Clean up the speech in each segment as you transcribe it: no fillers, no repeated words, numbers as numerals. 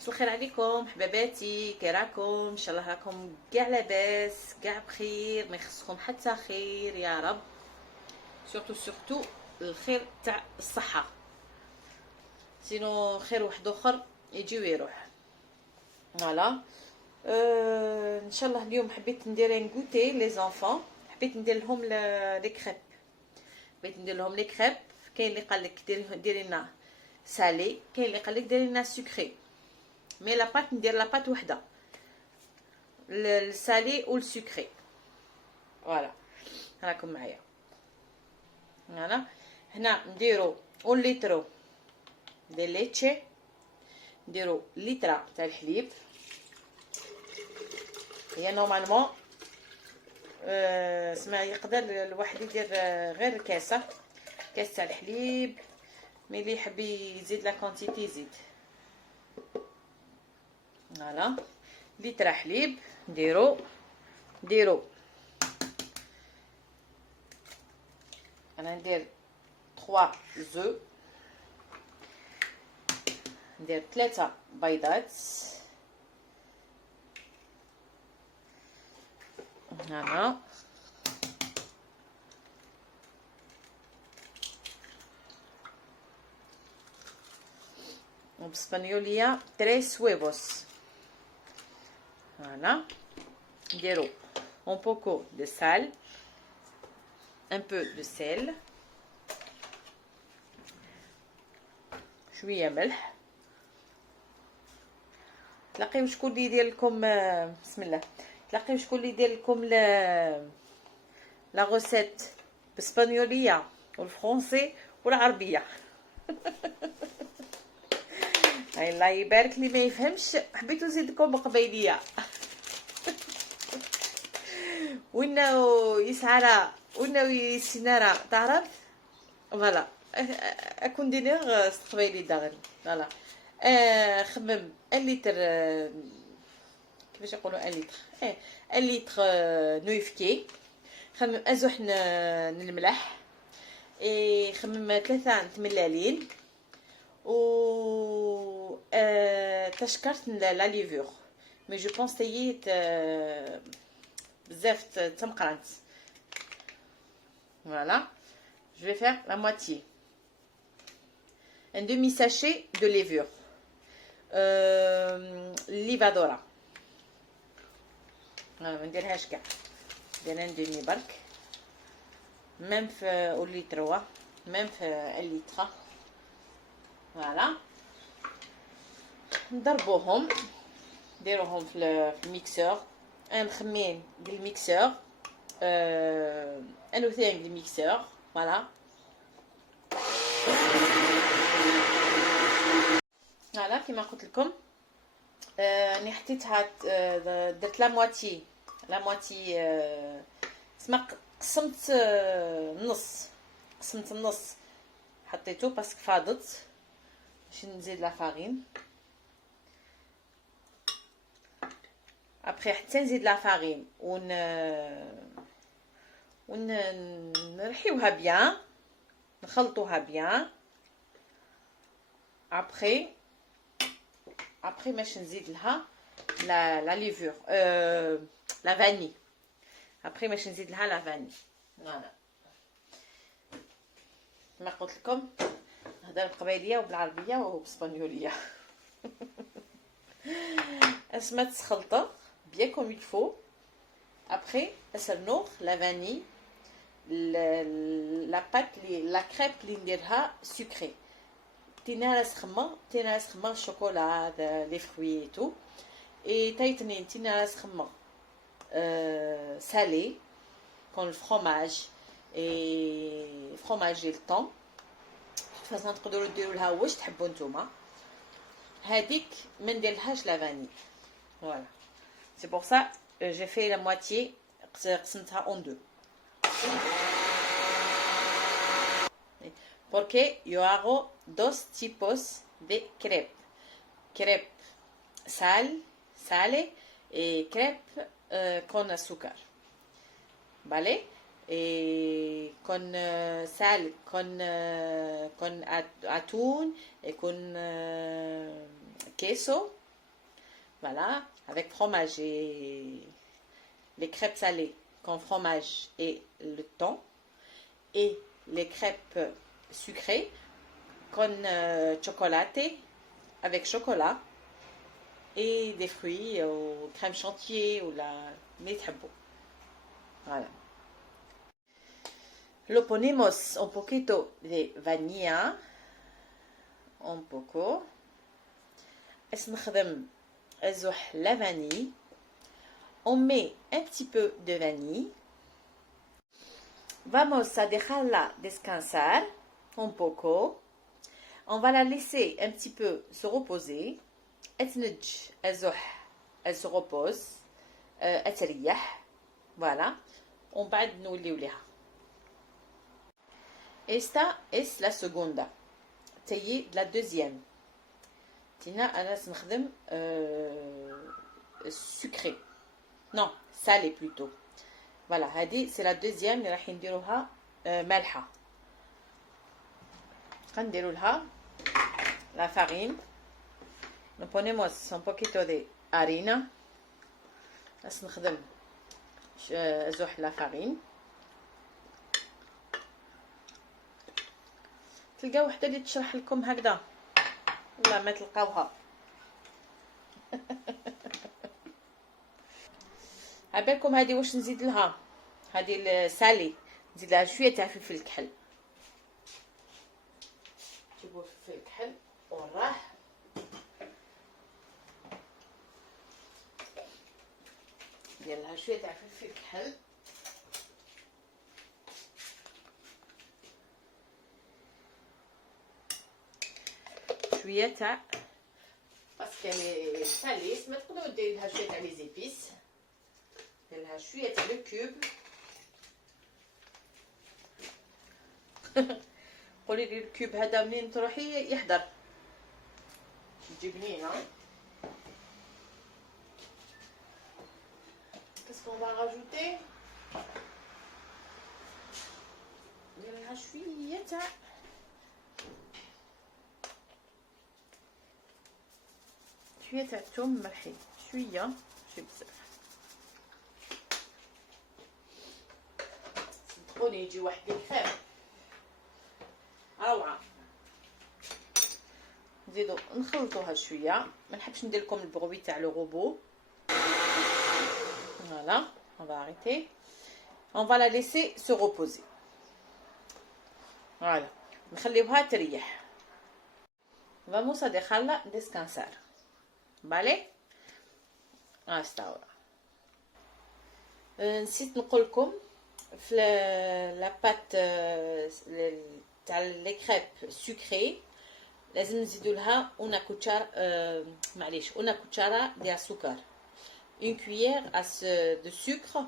مساء الخير عليكم حباباتي، كي راكم؟ ان شاء الله راكم كاع لاباس، كاع بخير، ما يخصكم حتى خير يا رب. سورتو الخير تاع الصحه، سينو خير واحد اخر يجي ويروح. فوالا. ان شاء الله اليوم حبيت ندير نغوتي لي زونفون، حبيت ندير لهم لي كريب. بغيت ندير لهم لي كريب. كاين اللي قال لك ديري لنا سالي، كاين اللي قال لك ديري لنا سكري. مي لاباط ندير لاباط وحده، السالي والسكري. فوالا راكم معايا. هنا نديرو 1 لتر دي ليتشي، نديرو لتر تاع الحليب. هي نورمالمون اسمع يقدر الواحد يدير غير كاس تاع الحليب، مي اللي يحب يزيد لا كونتيتي يزيد. فوالا لتر حليب نديرو انا ندير 3 زو، ندير 3 بيضات. هنا وباسبانيوليا 3 huevos. Voilà. نديرو un poco de sal, un peu de sel, شويه ملح. تلاقيو شكون اللي يدير لكم بسم الله، تلاقيو شكون اللي يدير لكم لا غوسيت بالاسبانيوليه والفرنسي والعربيه. هاي الله يبارك لي ما يفهمش، حبيت نزيد لكم قبيليه. وانه يسعرا وانه يسنارا تعرف. فوالا اكون دينيغ استقبالي داغن. فوالا خمم 1 لتر، كيفاش يقولوا 1 لتر، 1 لتر نويفكي. خمم ازوح الملح، خمم 3 تملالين، و تشكرت لا ليفور، مي جو بونس تييت بزاف تمقرانت. Voilà, je vais faire la moitié. Un demi-sachet de levure. Levadora. ما نديرهاش كاع، ندير ان دومي برك. ميم في الليتر، ميم في الليتر. فوالا نضربوهم، نديروهم في الميكسور. ان خمين ديال الميكسور، ان وثاني ديال الميكسور. فوالا فوالا كيما قلت لكم. راني حطيتها، درت لا مواتي سما قسمت النص حطيته باسكو فاضت باش نزيد لا فارين. ابري حتى نزيد لا فارين نرحيوها بيان، نخلطوها بيان. ابري باش نزيد لها لا ليفور، لا فاني. ابري باش نزيد لها لا فاني. فوالا كما قلت لكم نهضر بالقبايليه وبالعربيه وبالاسبانيوليه. اسمها تسخلطه bien comme il faut. Après, اسرنوخ la vanille, la pâte, la crêpe اللي نديرها sucrée. تينا سخمه الشوكولا، les fruits et tout. Et تايتنين تينا سخمه salé comme le fromage et fromage ديال الطون. فاصلا تقدروا ديروا لها واش تحبوا نتوما. هذيك ما نديرلهاش لا فاني. Voilà. C'est pour ça j'ai fait la moitié, قسمتها en deux. Porque yo hago 2 tipos de crepe. Crepe sale y crepe con azúcar. ¿Vale? Con sal, con atún, con queso Voilà, avec fromage et les crêpes salées con fromage et le thon. Et les crêpes sucrées con chocolaté avec chocolat et des fruits ou crème chantilly ou la mithabou. Voilà. Lo ponemos un poquito de vanilla. Un poco. نخدم أزح la vanille. On met un petit peu de vanille. Vamos a dejarla descansar un poco. On va la laisser un petit peu se reposer. تنج أزح elle se repose. تريح. Voilà. On va نوليو ليها. Esta es la segunda. تيي la deuxième. تينا أنا سنخدم sucré. Non, salé plutôt. Voilà, هذه c'est la deuxième اللي راح نديروها مالحة. غنديروا لها la farine. Nous ponemos un poquito de harina. بس نخدم زوح la farine. تلقاو وحده اللي تشرح لكم هكذا ولا ما تلقاوها. عبالكم هذه واش نزيد لها؟ هذه السالي نزيد لها شويه تاع فلفل الكحل. نجيبو فلفل الكحل ونراح ندير لها شويه تاع فلفل الكحل. شويه تاع باسكو لي ساليس ما تقدروا ديروا لها شويه تاع لي زيبيس. ندير لها شويه تاع لو كوب. قولي لي الكوب هذا منين تروحي يحضر تجي بنينه. Qu'est-ce qu'on va rajouter? ندير لها شويه تاع شويه تاع الثوم ملحي. شويه ماشي بزاف. صدقوني يجي واحد الكريم روعه. نزيدو نخلطوها شويه. ما نحبش ندير لكم البروبي تاع لو روبو. Voilà, on va arrêter. On va la laisser se reposer. Voilà. نخليوها تريح. Vamos a dejarla descansar. Vale? hasta ahora. نسيت نقول لكم في لا بات تاع لي كريب سكري لازم نزيدوا لها una cuchara معليش una cuchara ديال السكر. Une cuillère de sucre.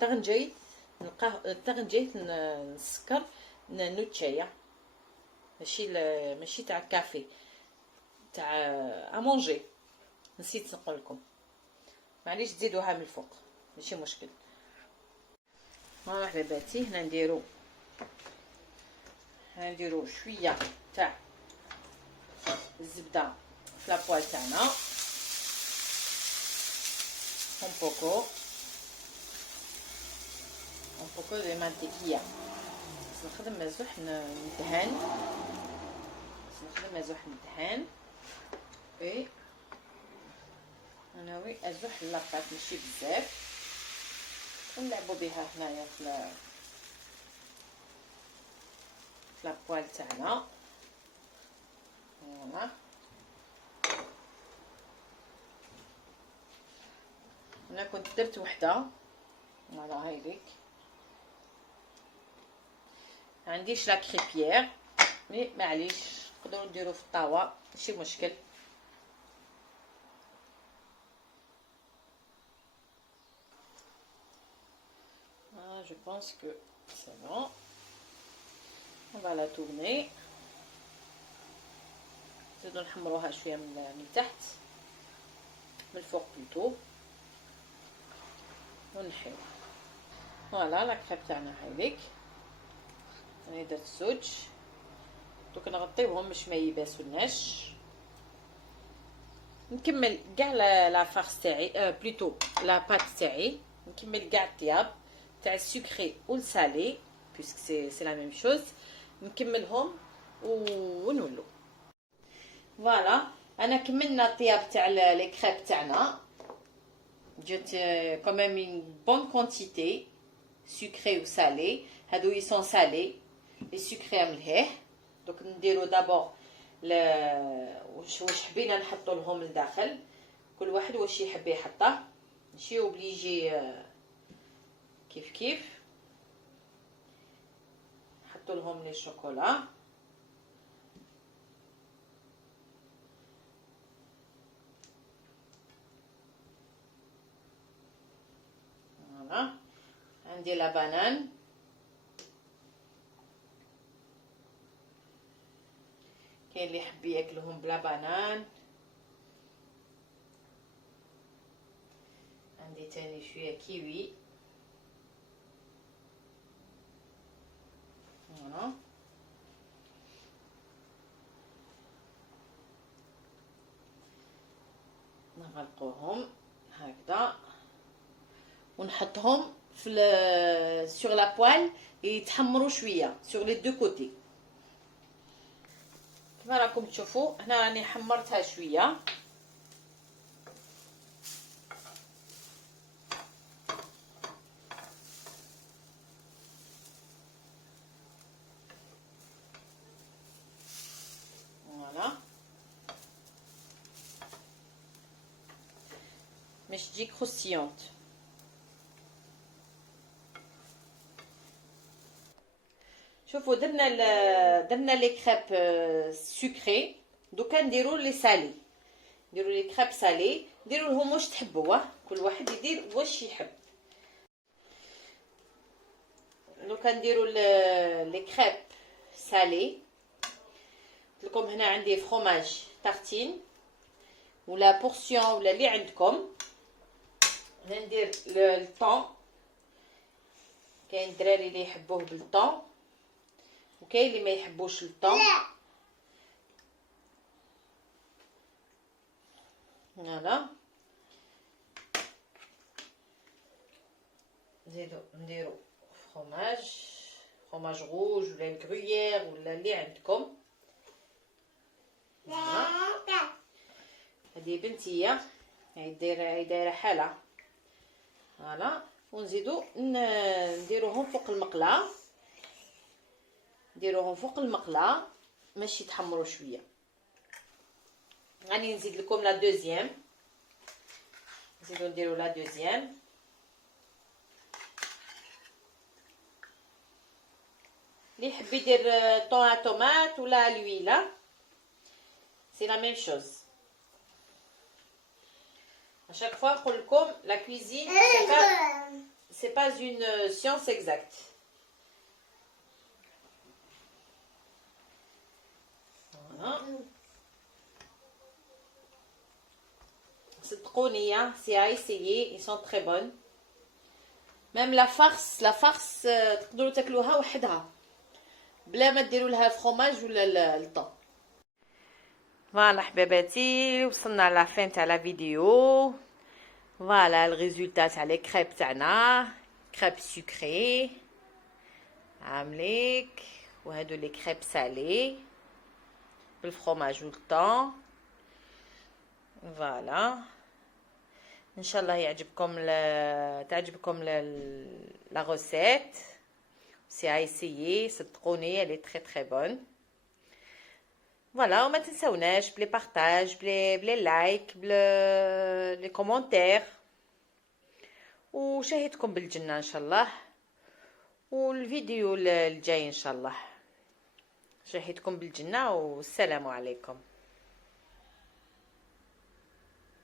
تغنجيت نسكر نوتشايا ماشي تاع الكافي تاع امونجي. نسيت نقول لكم معليش تزيدوها من الفوق ماشي مشكل. ها حبيباتي هنا نديرو شويه تاع الزبده في لابوال تاعنا. un poco de mantequilla. نخدم مزوح ندهن. و ناوي ازوح اللقات ماشي بزاف ونلعبوا بها هنايا في لابوال تاعنا. فوالا انا كنت درت وحده. فوالا هايليك ما عنديش لا كريبيير مي معليش تقدروا ديروا في الطاوه ماشي مشكل. Je pense que c'est bon. On va la tourner. نزيدو نحمروها شويه من تحت من الفوق بلوتو ونحيوها. فوالا لا كريب تاعنا هايليك. انا درت زوج. دوك نغطيوهم باش ما يباسولناش. نكمل كاع لا فارس تاعي بلوتو لا بات تاعي. نكمل كاع الطياب تاع السكري والسالي بيسك سي لا ميم شوز. نكملهم ونولو. فوالا انا كملنا الطياب تاع لي كريب تاعنا. جات كوميم اون بون كونتيتي سكري وسالي. هادو يسون سالي لي سكري مليح. دوك نديرو دابور واش حبينا نحطو لهم لداخل. كل واحد واش يحب يحطه ماشي اوبليجي كيف كيف. نحطو لهم لي شوكولا. فوالا عندي لا بانان. كاين اللي يحب ياكلهم بلا بانان. عندي تاني شويه كيوي. فوالا نغلقوهم هكذا ونحطهم في سور لا بوال يتحمروا شويه سور لي دو كوتي. كما راكم تشوفوا هنا راني حمرتها شويه. فوالا باش تجي كروستيونط. شوفوا درنا لي كريب سكري. دوكا نديرو لي سالي. نديرو لي كريب سالي. ديروا لهم واش تحبوا. كل واحد يدير واش يحب. دوكا نديرو لي كريب سالي. قلت لكم هنا عندي فروماج تارتين ولا بورسيون ولا اللي عندكم. هنا ندير الطون. كاين الدراري اللي يحبوه بالطون وكاين اللي ما يحبوش الطون. فوالا نديرو فروماج روج ولا الكرويير ولا اللي عندكم. هذه بنتيه هي دايره حاله. فوالا ونزيدو نديروهم فوق المقله. نديروهم فوق المقله باش يتحمروا شويه. غادي نزيد لكم لا دوزيام. نزيدو نديرو لا دوزيام. اللي يحب يدير طون طوماط ولا الويله سي لا ميم شوز. À chaque fois نقول لكم la cuisine c'est pas une science exacte. Voilà. صدقوني c'est à essayer, ils sont très bonnes. Même la farce تقدروا تاكلوها وحدها بلا ما ديروا لها فروماج ولا الطون. فوالا حباباتي وصلنا لا فين تاع لا فيديو. فوالا الريزولتا تاع لي كريب تاعنا كريب سكري عامليك. وهادو لي كريب سالي بالفرomاج والطون. فوالا ان شاء الله تعجبكم لا روسيت. سي à essayer صدقوني elle est très très bonne. فوالا وما تنسوناش بلي بارطاج بلي لايك بلي كومونتير. وشاهدكم بالجنه ان شاء الله. والفيديو الجاي ان شاء الله شاهدكم بالجنه والسلام عليكم.